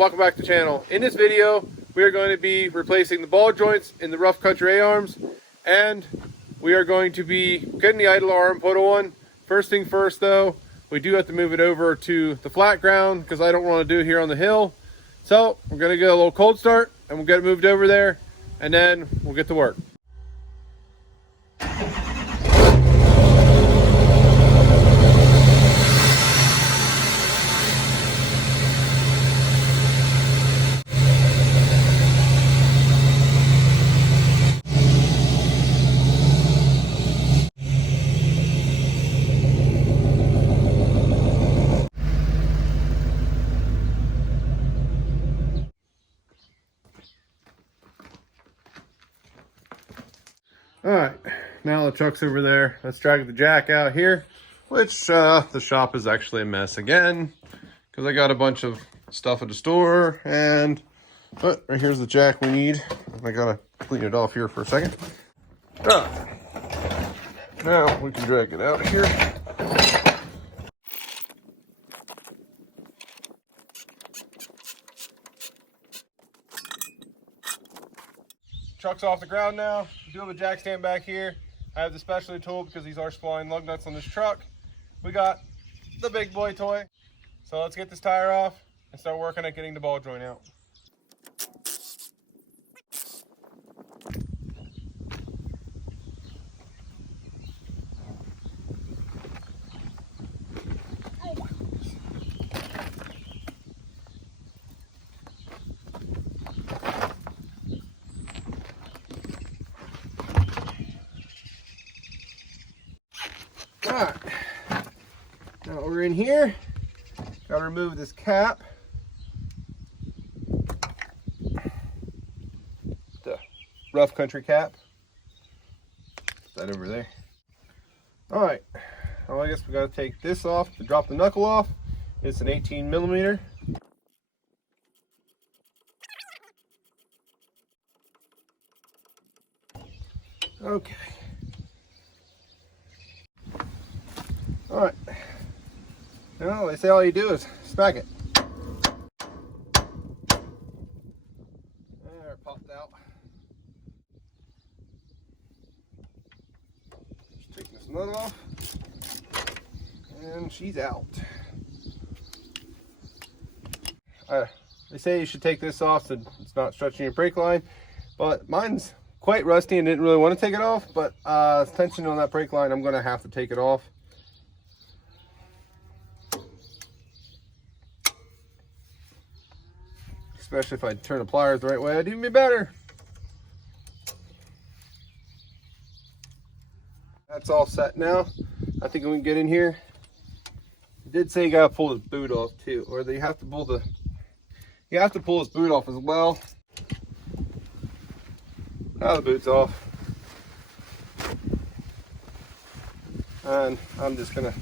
welcome back to the channel. In this video, we are going to be replacing the ball joints in the rough country A-arms, and we are going to be getting the idle arm put on. First thing first though, we do have to move it over to the flat ground because I don't want to do it here on the hill. So we're going to get a little cold start and we'll get it moved over there, and then we'll get to work. All right, now the truck's over there. Let's drag the jack out here, which the shop is actually a mess again because I got a bunch of stuff at the store, but right here's the jack we need. I gotta clean it off here for a second. Now we can drag it out here. Truck's off the ground now. We do have a jack stand back here. I have the specialty tool because these are spline lug nuts on this truck. We got the big boy toy. So let's get this tire off and start working at getting the ball joint out. All right, now we're in here. Got to remove this cap. The rough country cap. Put that over there. All right, well, I guess we got to take this off to drop the knuckle off. It's an 18mm. Okay. All right, now they say all you do is smack it. There, popped out. Just taking this nut off, and she's out. They say you should take this off so it's not stretching your brake line, but mine's quite rusty and didn't really want to take it off, but tension on that brake line, I'm going to have to take it off. Especially if I turn the pliers the right way, it'd even be better. That's all set now. I think we can get in here. It did say you gotta pull this boot off too, or you have to pull this boot off as well. Now the boot's off. And I'm just gonna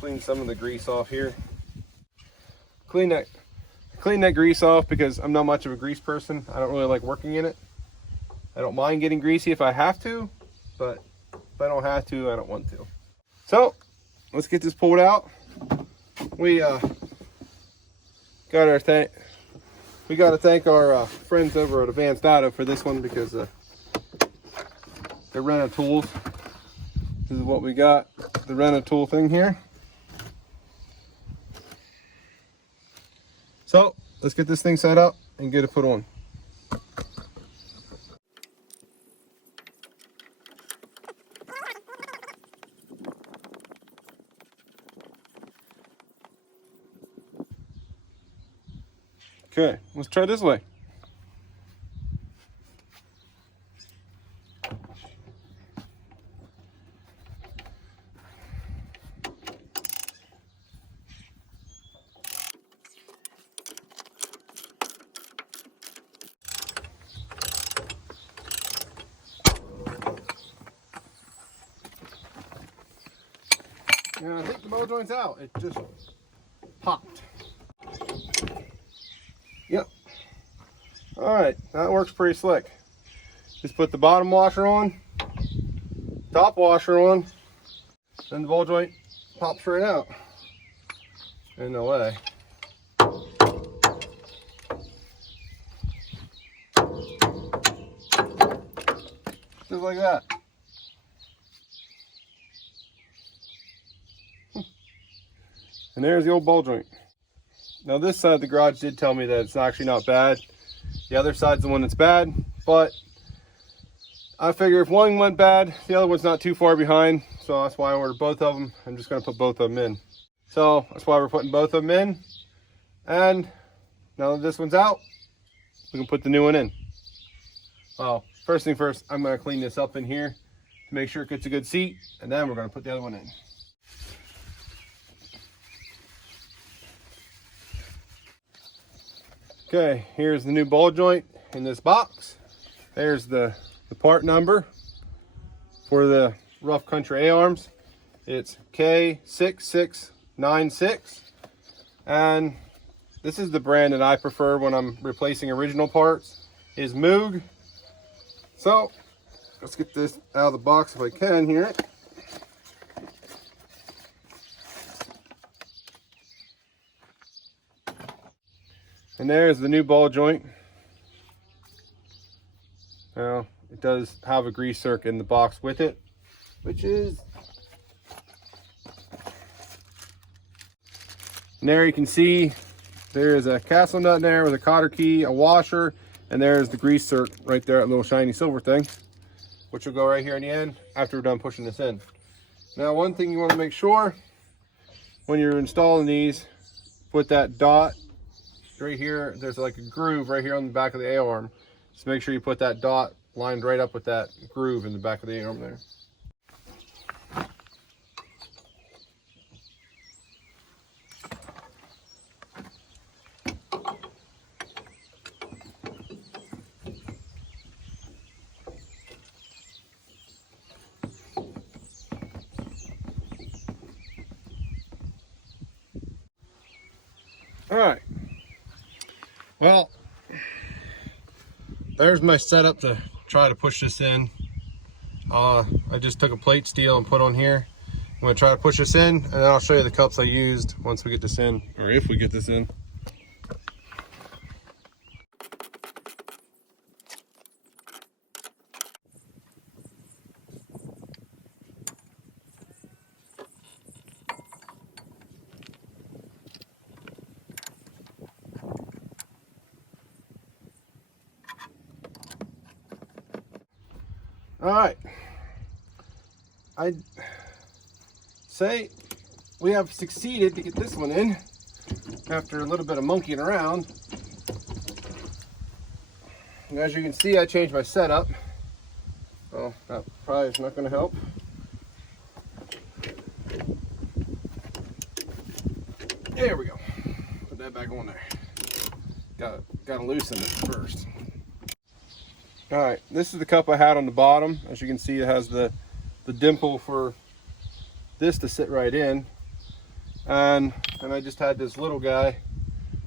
clean some of the grease off here. Clean that grease off because I'm not much of a grease person. I don't really like working in it. I don't mind getting greasy if I have to, but if I don't have to, I don't want to. So let's get this pulled out. We got to thank our friends over at Advanced Auto for this one because they're rental tools. This is what we got, the rental tool thing here. So let's get this thing set up and get it put on. Okay, let's try this way. Yeah, I think the ball joint's out. It just popped. Yep. All right, that works pretty slick. Just put the bottom washer on, top washer on, then the ball joint pops right out. In no way. Just like that. And there's the old ball joint. Now this side of the garage did tell me that it's actually not bad. The other side's the one that's bad, but I figure if one went bad, the other one's not too far behind. So that's why I ordered both of them. I'm just gonna put both of them in. So that's why we're putting both of them in. And now that this one's out, we can put the new one in. Well, first thing first, I'm gonna clean this up in here to make sure it gets a good seat, and then we're gonna put the other one in. Okay, here's the new ball joint in this box. There's the part number for the rough country A-arms. It's K6696, and this is the brand that I prefer when I'm replacing original parts, is Moog. So let's get this out of the box if I can here. And there's the new ball joint. Now, it does have a grease zerk in the box with it, which is... And there you can see there's a castle nut in there with a cotter key, a washer, and there's the grease zerk right there, that little shiny silver thing, which will go right here in the end after we're done pushing this in. Now, one thing you want to make sure when you're installing these, put that dot right here. There's like a groove right here on the back of the A-arm. Just make sure you put that dot lined right up with that groove in the back of the A-arm there. All right. Well, there's my setup to try to push this in. I just took a plate steel and put on here. I'm going to try to push this in, and then I'll show you the cups I used once we get this in, or if we get this in. All right, I'd say we have succeeded to get this one in after a little bit of monkeying around. And as you can see, I changed my setup. Oh, that probably is not going to help. There we go. Put that back on there. Gotta loosen it first. All right, this is the cup I had on the bottom. As you can see, it has the dimple for this to sit right in. And I just had this little guy,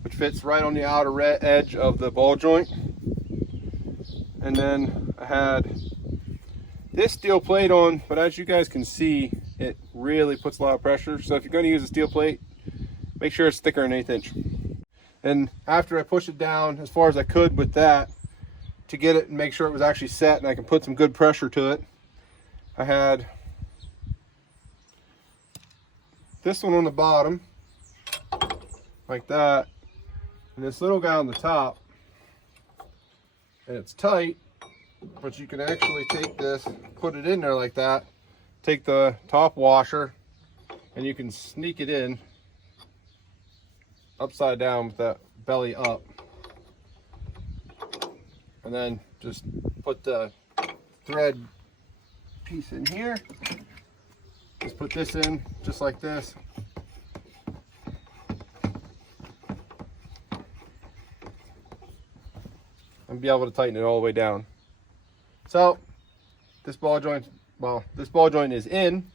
which fits right on the outer edge of the ball joint. And then I had this steel plate on, but as you guys can see, it really puts a lot of pressure. So if you're gonna use a steel plate, make sure it's thicker than 1/8 inch. And after I push it down as far as I could with that, to get it and make sure it was actually set and I can put some good pressure to it, I had this one on the bottom like that, and this little guy on the top, and it's tight, but you can actually take this, put it in there like that, take the top washer, and you can sneak it in upside down with that belly up. And then just put the thread piece in here. Just put this in just like this. And be able to tighten it all the way down. So this ball joint, well, this ball joint is in.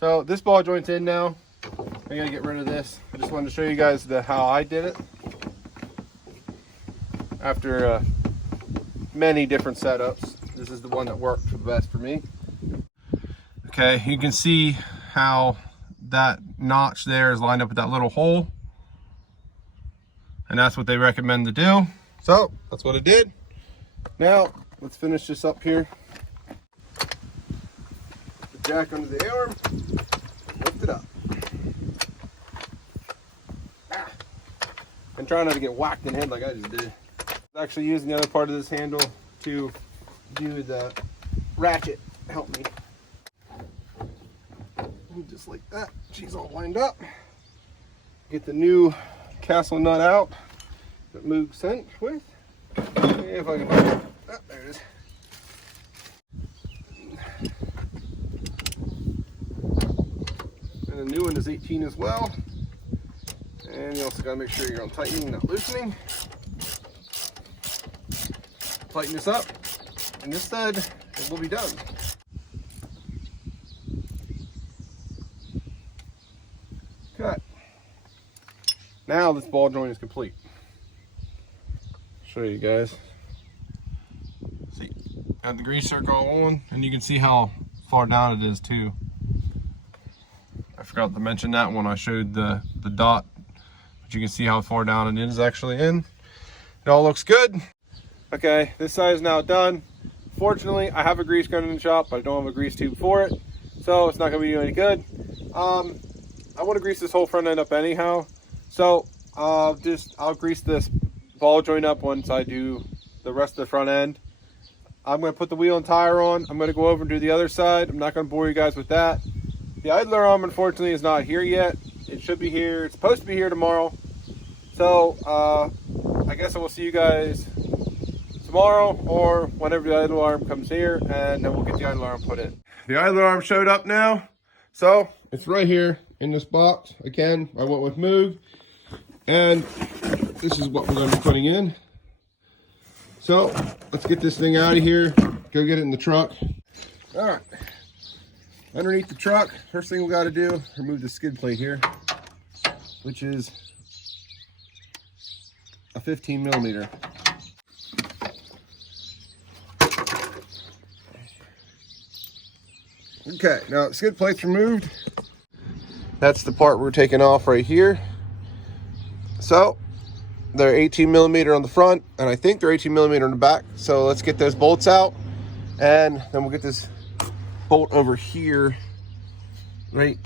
So this ball joint's in now. I'm gonna get rid of this. I just wanted to show you guys how I did it. After many different setups, this is the one that worked the best for me. Okay, you can see how that notch there is lined up with that little hole, and that's what they recommend to do. So that's what I did. Now let's finish this up here. jack under the arm, lift it up. And try not to get whacked in the head like I just did. I'm actually using the other part of this handle to do the ratchet. Help me. And just like that, she's all lined up. Get the new castle nut out that Moog sent with. If I can find it. Oh, there it is. And the new one is 18 as well. And you also got to make sure you're on tightening, not loosening. Tighten this up, and this side, it will be done. Cut. Now this ball joint is complete. Show you guys. See, got the grease circle on, and you can see how far down it is too. I forgot to mention that when I showed the dot, but you can see how far down it is actually in. It all looks good. Okay, this side is now done. Fortunately, I have a grease gun in the shop, but I don't have a grease tube for it, so it's not going to be any good. I want to grease this whole front end up anyhow, so I'll grease this ball joint up once I do the rest of the front end. I'm going to put the wheel and tire on. I'm going to go over and do the other side. I'm not going to bore you guys with that. The idler arm, unfortunately, is not here yet. It should be here. It's supposed to be here tomorrow. So I guess I will see you guys tomorrow or whenever the idler arm comes here, and then we'll get the idler arm put in. The idler arm showed up now, so it's right here in this box. Again, I went with Moog, and this is what we're going to be putting in. So let's get this thing out of here, go get it in the truck. All right, underneath the truck, first thing we got to do, remove the skid plate here, which is a 15 millimeter. Okay, now the skid plate's removed. That's the part we're taking off right here. So they're 18 millimeter on the front, and I think they're 18 millimeter on the back. So let's get those bolts out, and then we'll get this bolt over here, right?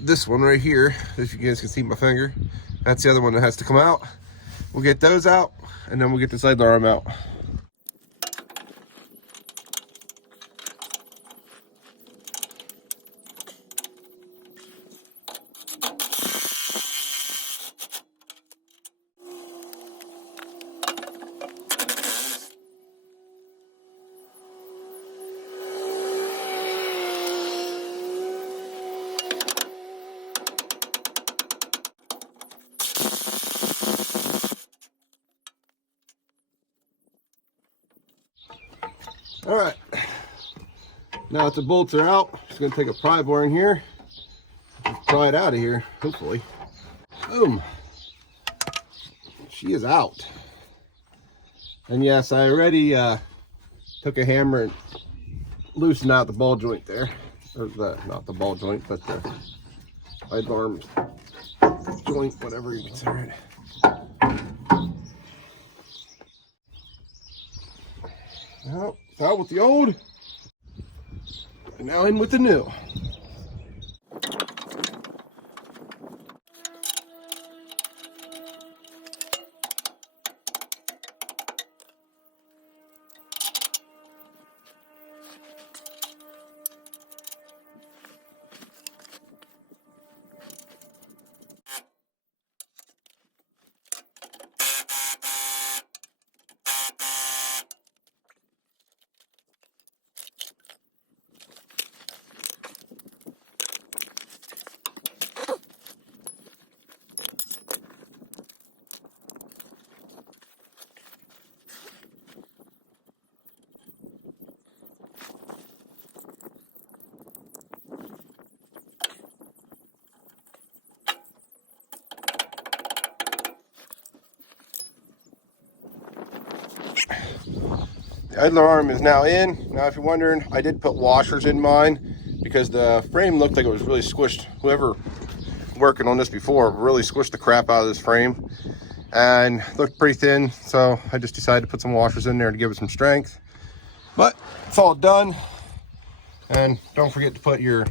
This one right here, if you guys can see my finger, that's the other one that has to come out. We'll get those out, and then we'll get this idler arm out. All right, now that the bolts are out, just gonna take a pry bar in here, pry it out of here, hopefully. Boom, she is out. And yes, I already took a hammer and loosened out the ball joint there, or not the ball joint, but the idler arm joint, whatever you consider it. Well, out with the old, and now in with the new. The idler arm is now in. Now, if you're wondering, I did put washers in mine because the frame looked like it was really squished. Whoever working on this before really squished the crap out of this frame and looked pretty thin. So I just decided to put some washers in there to give it some strength. But it's all done. And don't forget to put your,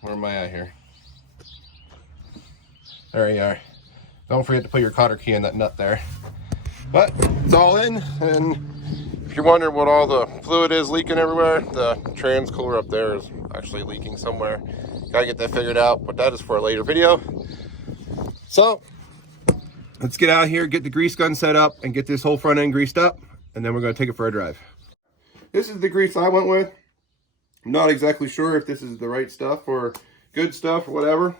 where am I at here? There you are. Don't forget to put your cotter key in that nut there. But it's all in, and if you're wondering what all the fluid is leaking everywhere, the trans cooler up there is actually leaking somewhere. Gotta get that figured out, but that is for a later video. So let's get out here, get the grease gun set up, and get this whole front end greased up, and then we're gonna take it for a drive. This is the grease I went with. I'm not exactly sure if this is the right stuff or good stuff or whatever.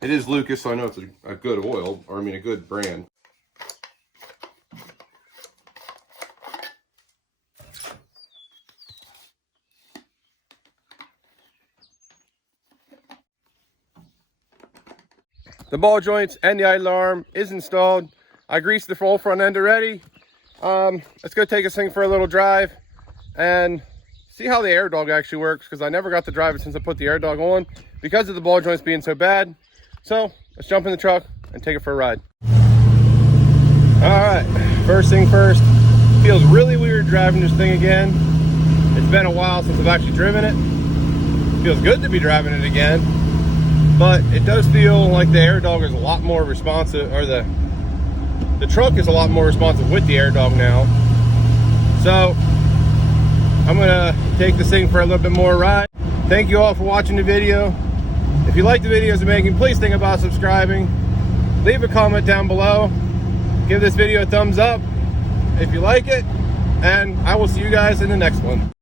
It is Lucas, so I know it's a good oil, or I mean a good brand. The ball joints and the idler arm is installed. I greased the full front end already. Let's go take this thing for a little drive and see how the air dog actually works, because I never got to drive it since I put the air dog on because of the ball joints being so bad. So let's jump in the truck and take it for a ride. All right, first thing first, feels really weird driving this thing again. It's been a while since I've actually driven it. Feels good to be driving it again, but it does feel like the air dog is a lot more responsive, or the truck is a lot more responsive with the air dog now. So I'm gonna take this thing for a little bit more ride. Thank you all for watching the video. If you like the videos I'm making, please think about subscribing. Leave a comment down below. Give this video a thumbs up if you like it, and I will see you guys in the next one.